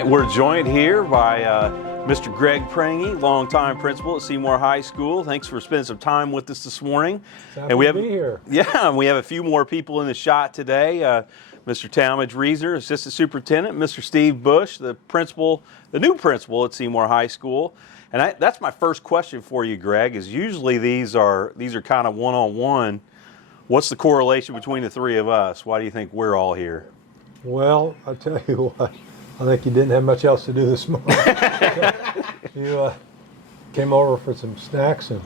right, we're joined here by Mr. Greg Prange, longtime principal at Seymour High School. Thanks for spending some time with us this morning. And we have to be here. Yeah, and we have a few more people in the shot today. Mr. Talmadge Reeser, Assistant Superintendent, Mr. Steve Bush, the new principal at Seymour High School. And that's my first question for you, Greg, is usually these are kind of one-on-one. What's the correlation between the three of us? Why do you think we're all here? Well, I'll tell you what, I think you didn't have much else to do this morning. You came over for some snacks and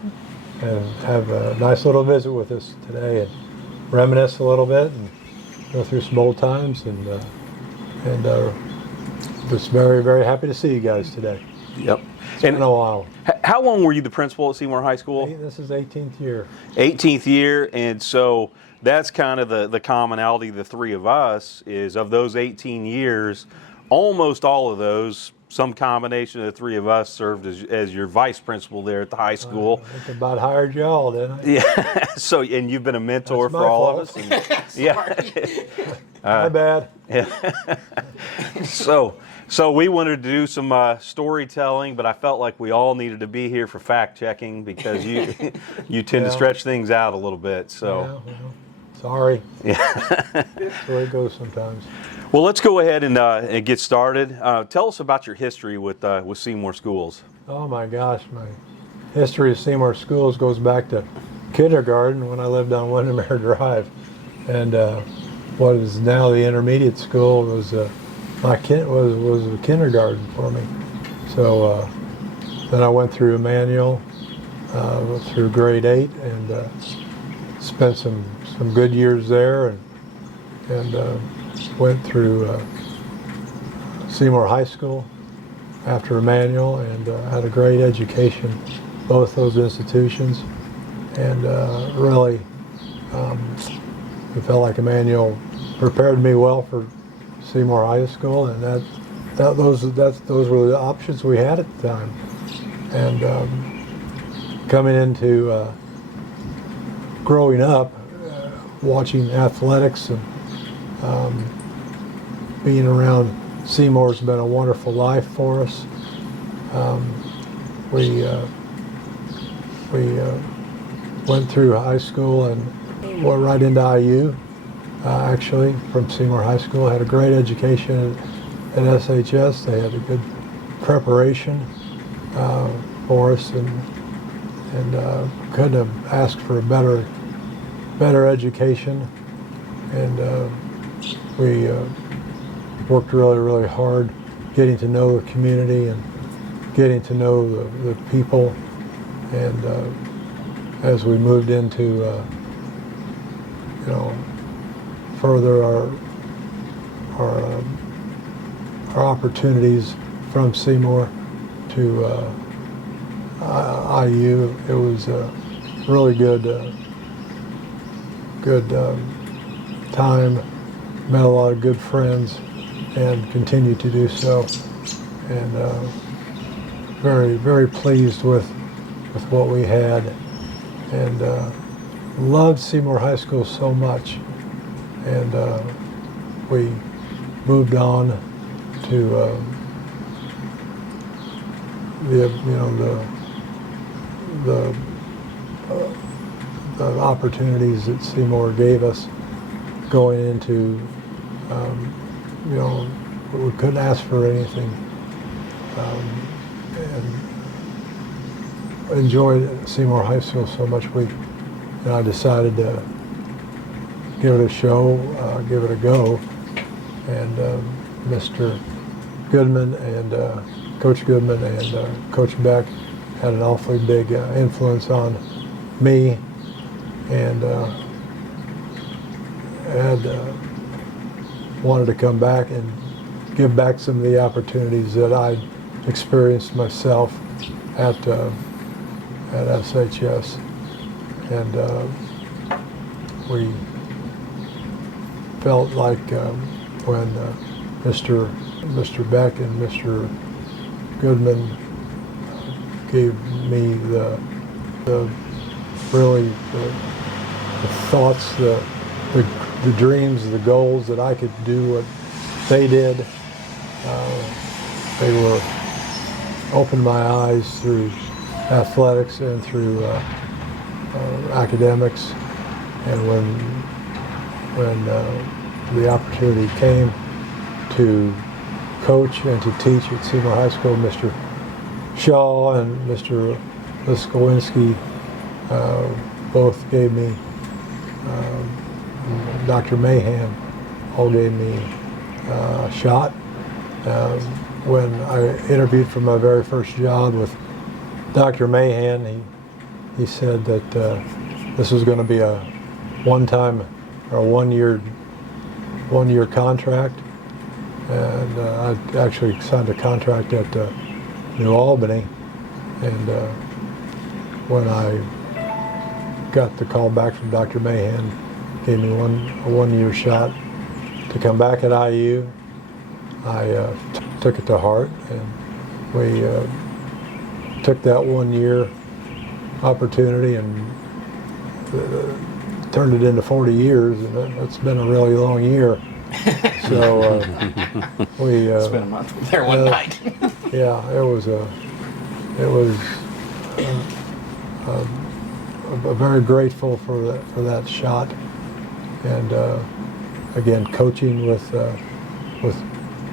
have a nice little visit with us today and reminisce a little bit and go through some old times and just very, very happy to see you guys today. Yep. It's been a while. How long were you the principal at Seymour High School? This is 18th year. 18th year, and so that's kind of the commonality of the three of us is of those 18 years, almost all of those, some combination of the three of us served as your vice principal there at the high school. I think about hired y'all, didn't I? Yeah. So, and you've been a mentor for all of us. And, yeah. My bad. Yeah. So we wanted to do some storytelling, but I felt like we all needed to be here for fact checking because you tend to stretch things out a little bit. So. Yeah, well, sorry. Yeah. That's the way it goes sometimes. Well, let's go ahead and get started. Tell us about your history with Seymour Schools. Oh my gosh, my history of Seymour Schools goes back to kindergarten when I lived on Windermere Drive, and what is now the intermediate school was was a kindergarten for me. So then I went through Emmanuel, through grade 8, and spent some good years there, and went through Seymour High School after Emmanuel, and had a great education, both those institutions, and really it felt like Emmanuel prepared me well for Seymour High School, and those were the options we had at the time. And coming into growing up, watching athletics and being around Seymour's been a wonderful life for us. We went through high school and went right into IU. Actually, from Seymour High School, had a great education at SHS. They had a good preparation for us, and couldn't have asked for a better education. And we worked really, really hard, getting to know the community and getting to know the people. And as we moved into, further our opportunities from Seymour to IU, it was a really good time. Met a lot of good friends and continue to do so. And very, very pleased with what we had, and loved Seymour High School so much. And we moved on to the opportunities that Seymour gave us going into. We couldn't ask for anything, and enjoyed Seymour High School so much. I decided to give it a show, give it a go, and Mr. Goodman and Coach Goodman and Coach Beck had an awfully big influence on me, and wanted to come back and give back some of the opportunities that I experienced myself at SHS, and we felt like when Mr. Beck and Mr. Goodman gave me the thoughts, the dreams, the goals that I could do what they did, they were opened my eyes through athletics and through academics. And when the opportunity came to coach and to teach at Seymour High School, Mr. Shaw and Mr. Liskowinski both gave me, Dr. Mahan all gave me a shot. When I interviewed for my very first job with Dr. Mahan, he said that this was going to be a one-time or one-year contract, and I actually signed a contract at New Albany, and when I got the call back from Dr. Mahan, gave me a one-year shot to come back at IU. I took it to heart, and we took that 1 year opportunity and turned it into 40 years, and it's been a really long year. So we spent a month there one night. Yeah, it was very grateful for that shot, and again, coaching with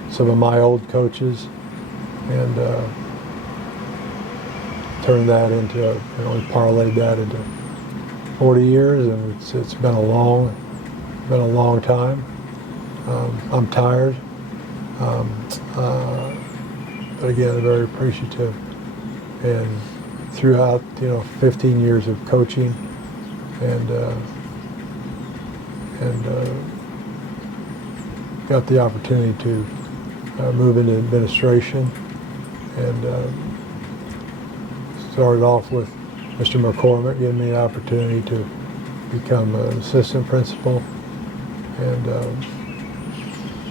some of my old coaches, and turned that into, we parlayed that into 40 years, and it's been a long time. I'm tired, but again, very appreciative. And throughout 15 years of coaching, and got the opportunity to move into administration, and started off with Mr. McCormick giving me an opportunity to become an assistant principal, and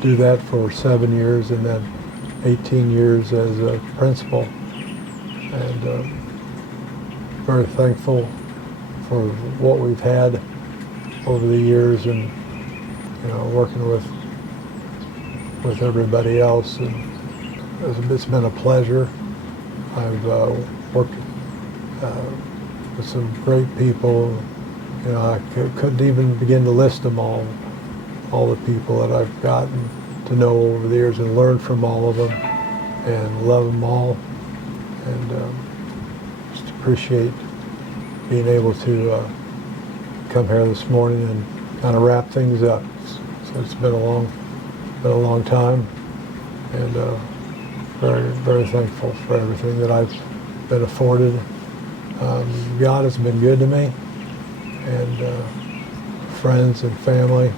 do that for 7 years, and then 18 years as a principal, and very thankful for what we've had over the years, and working with everybody else, and it's been a pleasure. I've worked with some great people. I couldn't even begin to list them all the people that I've gotten to know over the years, and learned from all of them, and love them all, and just appreciate being able to come here this morning and kind of wrap things up. So it's been a long time, and very, very thankful for everything that I've been afforded. God has been good to me, and friends and family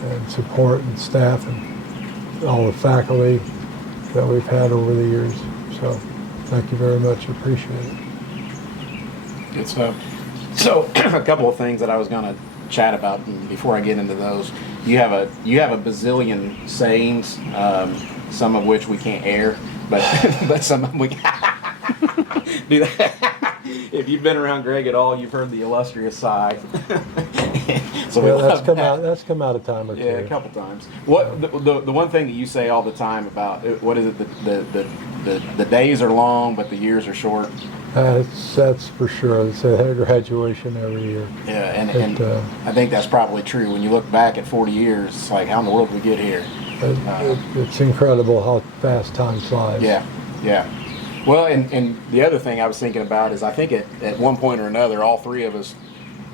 and support and staff and all the faculty that we've had over the years. So thank you very much. Appreciate it. Good stuff. So a couple of things that I was going to chat about before I get into those. You have a bazillion sayings, some of which we can't air, but some of them we can do that. If you've been around Greg at all, you've heard the illustrious sigh. So that's come out a time or two. Yeah, a couple times. What the one thing that you say all the time about, what is it? The days are long, but the years are short. That's for sure. It's a graduation every year. Yeah, and I think that's probably true. When you look back at 40 years, it's like, how in the world did we get here? It's incredible how fast time flies. Yeah. Well, and the other thing I was thinking about is, I think at one point or another, all three of us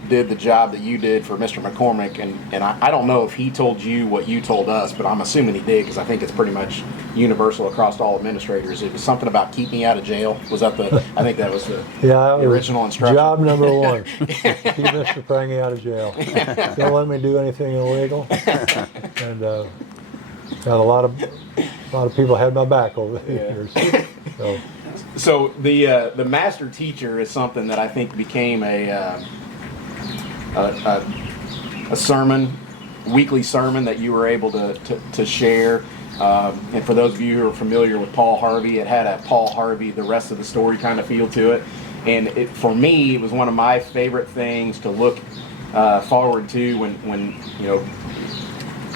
did the job that you did for Mr. McCormick, and I don't know if he told you what you told us, but I'm assuming he did, because I think it's pretty much universal across all administrators. It was something about keep me out of jail. Was that I think that was the original instruction. Job number one. Keep Mr. Prange out of jail. Don't let me do anything illegal. And got a lot of people had my back over the years. So the master teacher is something that I think became a sermon, weekly sermon that you were able to share. And for those of you who are familiar with Paul Harvey, it had a Paul Harvey, the rest of the story kind of feel to it. And for me, it was one of my favorite things to look forward to when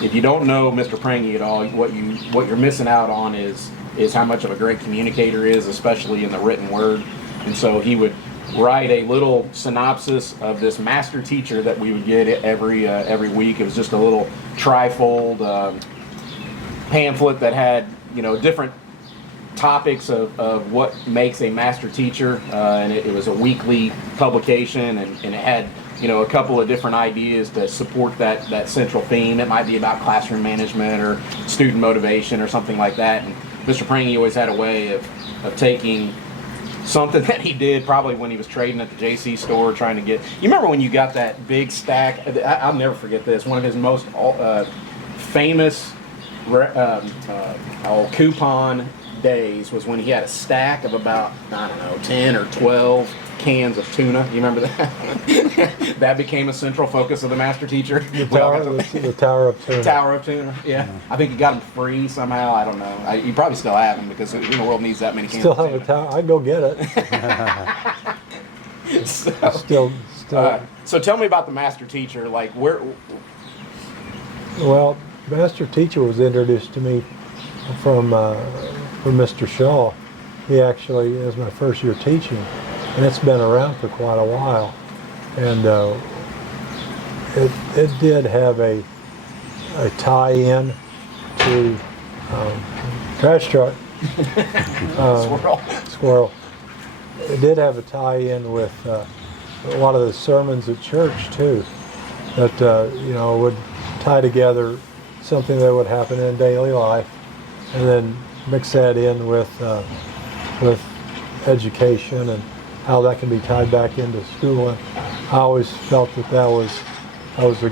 if you don't know Mr. Prange at all, what you're missing out on is is how much of a great communicator is, especially in the written word. And so he would write a little synopsis of this master teacher that we would get every week. It was just a little trifold pamphlet that had, you know, different topics of what makes a master teacher, and it was a weekly publication, and it had, you know, a couple of different ideas to support that central theme. It might be about classroom management or student motivation or something like that. And Mr. Prange always had a way of taking something that he did probably when he was trading at the JC store, trying to get, you remember when you got that big stack, I'll never forget this, one of his most famous coupon days was when he had a stack of about, I don't know, 10 or 12 cans of tuna. You remember that? That became a central focus of the master teacher. The Tower of Tuna. Tower of Tuna, yeah. I think he got them free somehow. I don't know. You probably still have them, because who in the world needs that many cans Still of have tuna? a tower. I'd go get it. So, Still. so tell me about the master teacher. Like, where? Well, master teacher was introduced to me from Mr. Shaw. He actually is my first year teaching, and it's been around for quite a while. And it did have a tie-in to trash truck. Squirrel. It did have a tie-in with a lot of the sermons at church too, that you know, would tie together something that would happen in daily life, and then mix that in with education and how that can be tied back into school. And I always felt that was a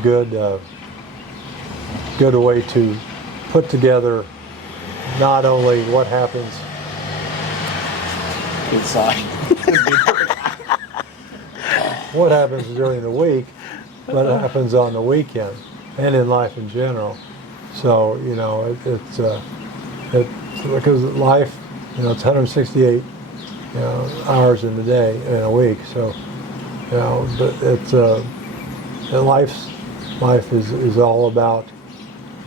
good way to put together not only what happens Inside. what happens during the week, but it happens on the weekend and in life in general. So, you know, it's because life, you know, it's 168, you know, hours in a day, in a week. So, you know, but it's life is all about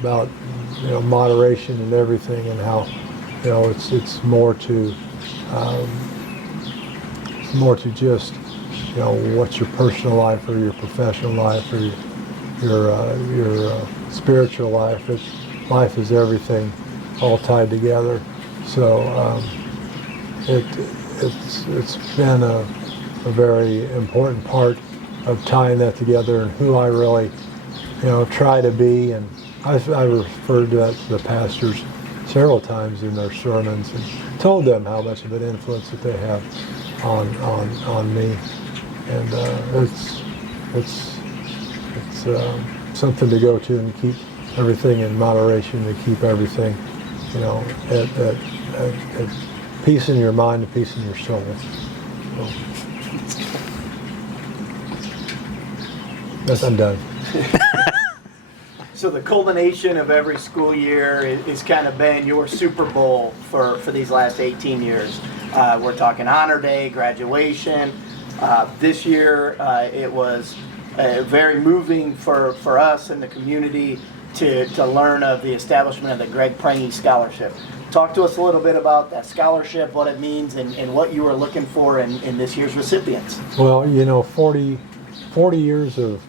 you know, moderation and everything, and how, you know, it's more to just, you know, what's your personal life or your professional life or your spiritual life. Life is everything, all tied together. So it's been a very important part of tying that together, and who I really, you know, try to be. And I referred to that to the pastors several times in their sermons, and told them how much of an influence that they have on me. And it's something to go to and keep everything in moderation, to keep everything, you know, at peace in your mind and peace in your soul. So, yes, I'm done. So the culmination of every school year is kind of been your Super Bowl for these last 18 years. We're talking honor day, graduation. This year it was very moving for us in the community to learn of the establishment of the Greg Prange Scholarship. Talk to us a little bit about that scholarship, what it means, and what you were looking for in this year's recipients. Well, you know, 40 years of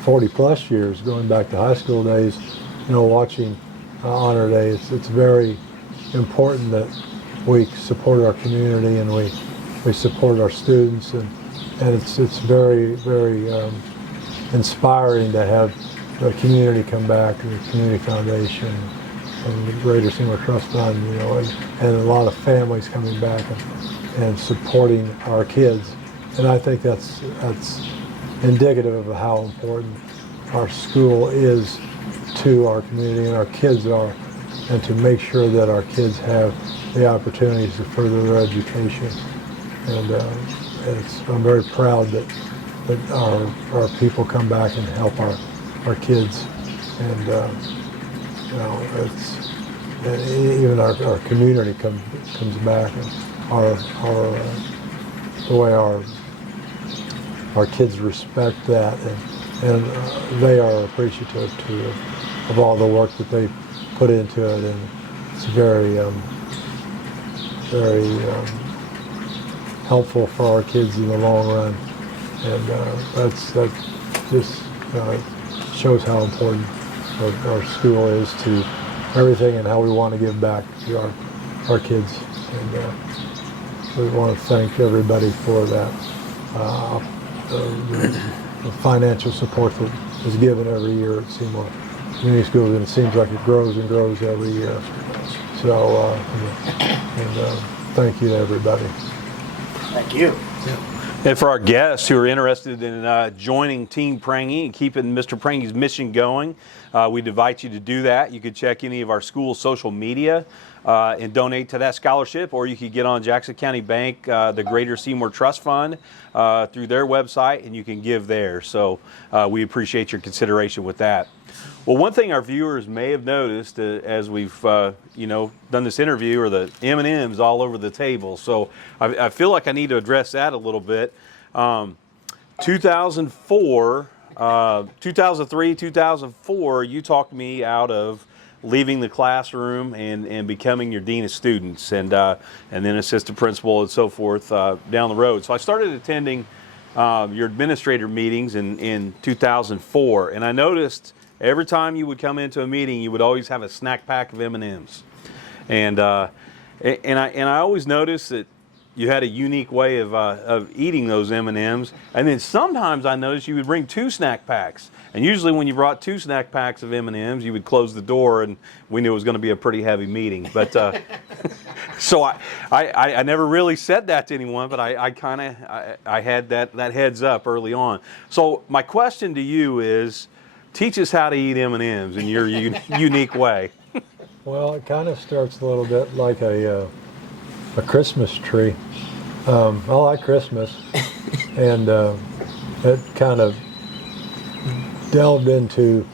40 plus years going back to high school days, you know, watching honor day, it's very important that we support our community and we support our students, and it's very, very inspiring to have the community come back, the community foundation and the Greater Seymour Trust Fund, you know, and a lot of families coming back and supporting our kids. And I think that's indicative of how important our school is to our community and our kids are, and to make sure that our kids have the opportunities to further their education. And I'm very proud that our people come back and help our kids, and you know, even our community comes back, and the way our kids respect that, and they are appreciative too of all the work that they put into it, and it's very very helpful for our kids in the long run, and that just shows how important our school is to everything and how we want to give back to our kids. And we want to thank everybody for that, the financial support that is given every year at Seymour Community Schools, and it seems like it grows and grows every year. So, thank you to everybody. Thank you. And for our guests who are interested in joining Team Prange and keeping Mr. Prange's mission going, we'd invite you to do that. You could check any of our school social media and donate to that scholarship, or you could get on Jackson County Bank, the Greater Seymour Trust Fund, through their website, and you can give there. So we appreciate your consideration with that. Well, one thing our viewers may have noticed as we've done this interview are the M&Ms all over the table. So I feel like I need to address that a little bit. 2003, 2004, you talked me out of leaving the classroom and becoming your dean of students, and then assistant principal and so forth down the road. So I started attending your administrator meetings in 2004, and I noticed every time you would come into a meeting, you would always have a snack pack of M&Ms, and I always noticed that you had a unique way of eating those M&Ms, and then sometimes I noticed you would bring 2 snack packs, and usually when you brought 2 snack packs of M&Ms, you would close the door, and we knew it was going to be a pretty heavy meeting. But so I never really said that to anyone, but I had that heads up early on. So my question to you is, teach us how to eat M&Ms in your unique way. Well, it kind of starts a little bit like a Christmas tree. I like Christmas, and it kind of delved into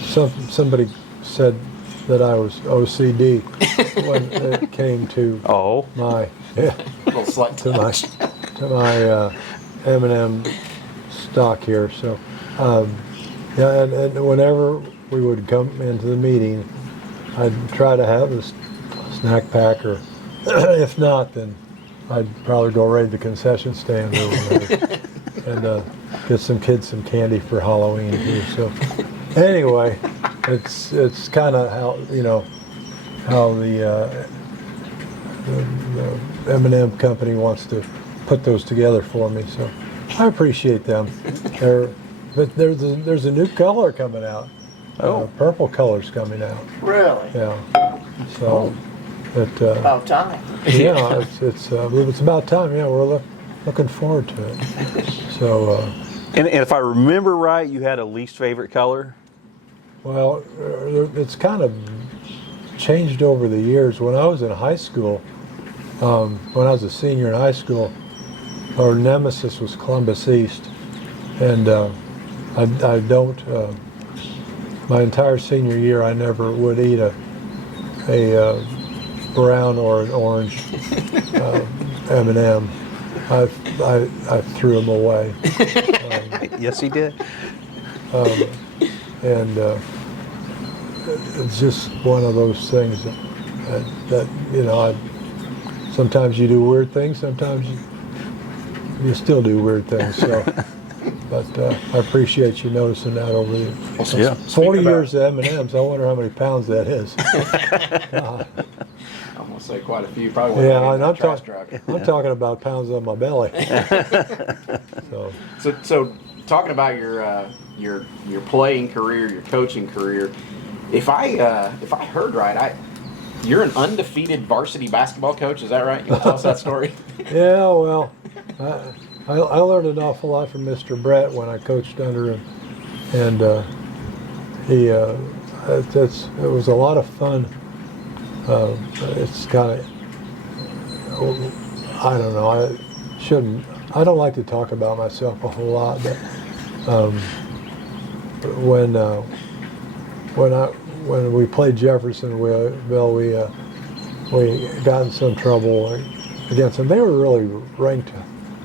somebody said that I was OCD when it came to my M&M stock here. So and whenever we would come into the meeting, I'd try to have a snack pack, or if not, then I'd probably go right to the concession stand and get some kids some candy for Halloween too. So anyway, it's kind of how the M&M company wants to put those together for me. So I appreciate them. But there's a new color coming out. Purple color's coming out. Really? Yeah. So about time. Yeah, it's about time. Yeah, we're looking forward to it. So. And if I remember right, you had a least favorite color? Well, it's kind of changed over the years. When I was in high school, when I was a senior in high school, our nemesis was Columbus East, and I don't. My entire senior year, I never would eat a brown or an orange M&M. I threw them away. Yes, he did. And it's just one of those things that sometimes you do weird things, sometimes you still do weird things. So, but I appreciate you noticing that over the 40 years of M&Ms. I wonder how many pounds that is. I'm gonna say quite a few. Probably. Yeah, and I'm talking about pounds on my belly. So talking about your playing career, your coaching career, if I heard right, you're an undefeated varsity basketball coach. Is that right? You want to tell us that story? Yeah, well, I learned an awful lot from Mr. Brett when I coached under him, and it was a lot of fun. It's kind of, I don't know, I don't like to talk about myself a whole lot, but when we played Jeffersonville, we got in some trouble against them. They were really ranked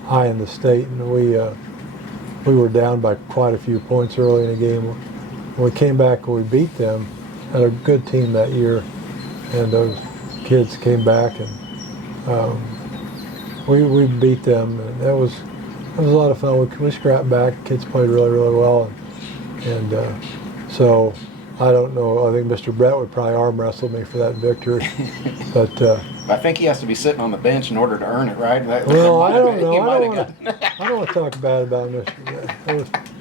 high in the state, and we were down by quite a few points early in the game. When we came back and we beat them, had a good team that year, and kids came back, and we beat them, and that was a lot of fun. We scrapped back. Kids played really, really well, and so I don't know. I think Mr. Brett would probably arm wrestle me for that victory, but. I think he has to be sitting on the bench in order to earn it, right? Well, I don't know. He I might don't, have want to, I don't want to talk bad about Mr.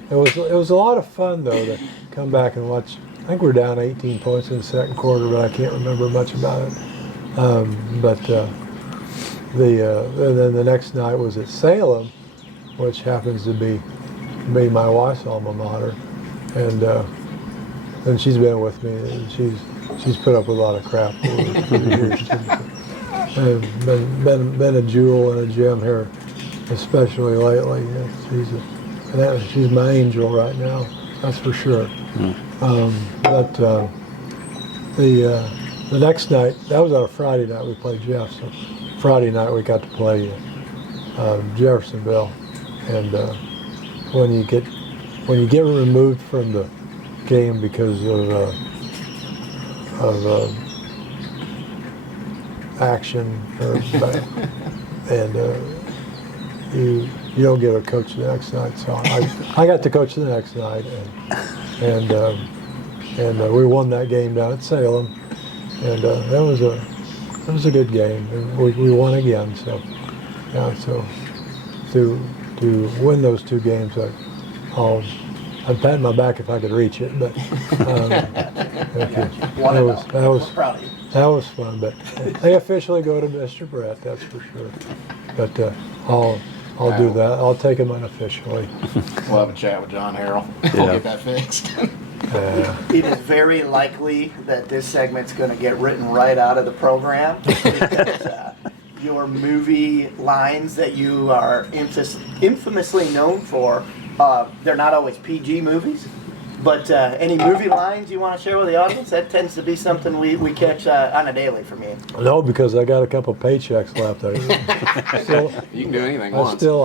It was a lot of fun though to come back and watch. I think we're down 18 points in the second quarter, but I can't remember much about it. Then the next night was at Salem, which happens to be my wife's alma mater, and she's been with me. And she's put up with a lot of crap over the years too. I've been a jewel and a gem here, especially lately. She's my angel right now, that's for sure. The next night, that was on a Friday night, we played Jeff. So Friday night we got to play Jeffersonville, and when you get removed from the game because of action, and you don't get a coach the next night. So I got to coach the next night, and we won that game down at Salem, and that was a good game, and we won again. So yeah, so to win those two games, I'd pat my back if I could reach it, but that was fun. But they officially go to Mr. Brett, that's for sure. But I'll do that. I'll take him unofficially. We'll have a chat with John Harrell. We'll get that fixed. It is very likely that this segment's going to get written right out of the program because your movie lines that you are infamously known for, they're not always PG movies. But any movie lines you want to share with the audience? That tends to be something we catch on a daily from you. No, because I got a couple paychecks left. You can do anything I once. still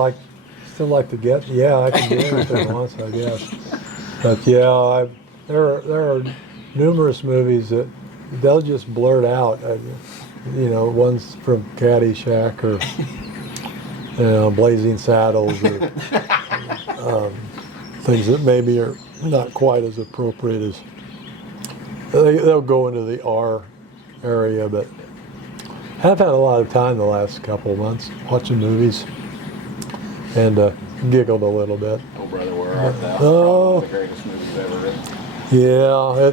like to get. Yeah, I can do anything once, I guess. But yeah, there are numerous movies that they'll just blurt out. One's from Caddyshack or Blazing Saddles or things that maybe are not quite as appropriate as they'll go into the R area, but I've had a lot of time the last couple of months watching movies and giggled a little bit. Oh, brother, where art thou? Oh, The greatest movies ever written. Yeah,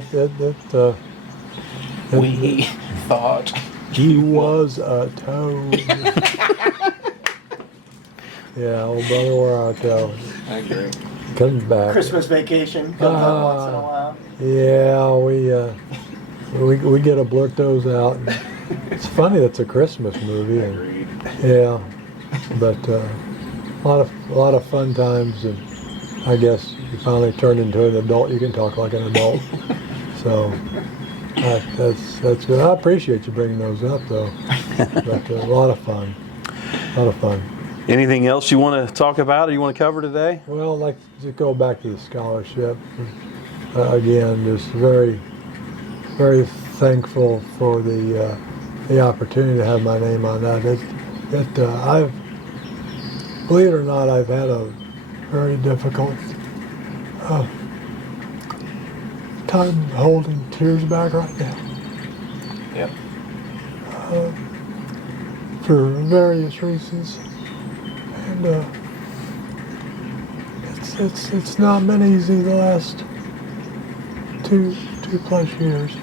We thought he was a toad. Yeah, old brother, where art thou? I agree. Comes back. Christmas Vacation comes up once in a while. Yeah, we get to blurt those out. It's funny that's a Christmas movie. Agreed. Yeah, but a lot of fun times, and I guess you finally turned into an adult. You can talk like an adult. So that's good. I appreciate you bringing those up, though. But a lot of fun. Anything else you want to talk about or you want to cover today? Well, I'd like to go back to the scholarship. Again, just very, very thankful for the opportunity to have my name on that. Believe it or not, I've had a very difficult time holding tears back right now. Yep. For various reasons. And it's not been easy the last two plus years.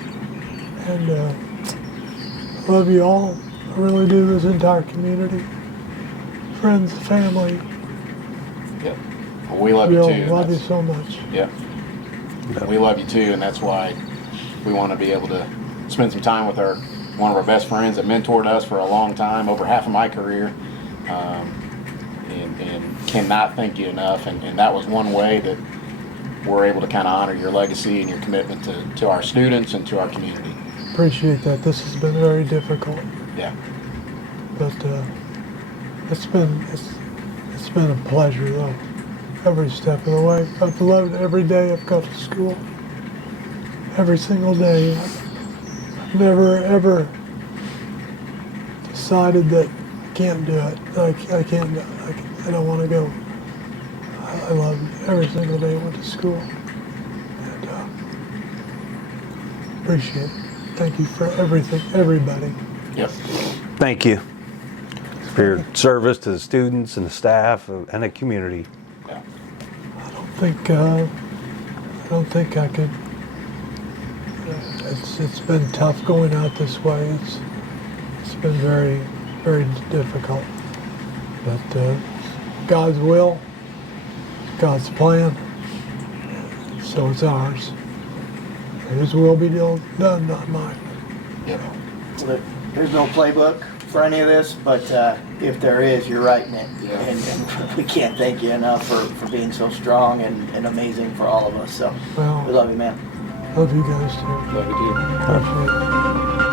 And I love you all. I really do. This entire community, friends, family. Yep. Well, we love you too. Love you so much. Yep. We love you too, and that's why we want to be able to spend some time with one of our best friends that mentored us for a long time, over half of my career. And cannot thank you enough, and that was one way that we're able to kind of honor your legacy and your commitment to our students and to our community. Appreciate that. This has been very difficult. Yeah. But it's been a pleasure though, every step of the way. I've loved every day I've got to school. Every single day. I've never ever decided that I can't do it. I can't. I don't want to go. I love every single day I went to school. And appreciate it. Thank you for everything, everybody. Yep. Thank you for your service to the students and the staff and the community. Yeah. I don't think I could. It's been tough going out this way. It's been very, very difficult. But God's will, God's plan, so it's ours. His will be done, not mine. Yep. Look, there's no playbook for any of this, but if there is, you're writing it. Yeah. And we can't thank you enough for being so strong and amazing for all of us. So Well, we love you, man. love you guys too. Love you too. Appreciate it.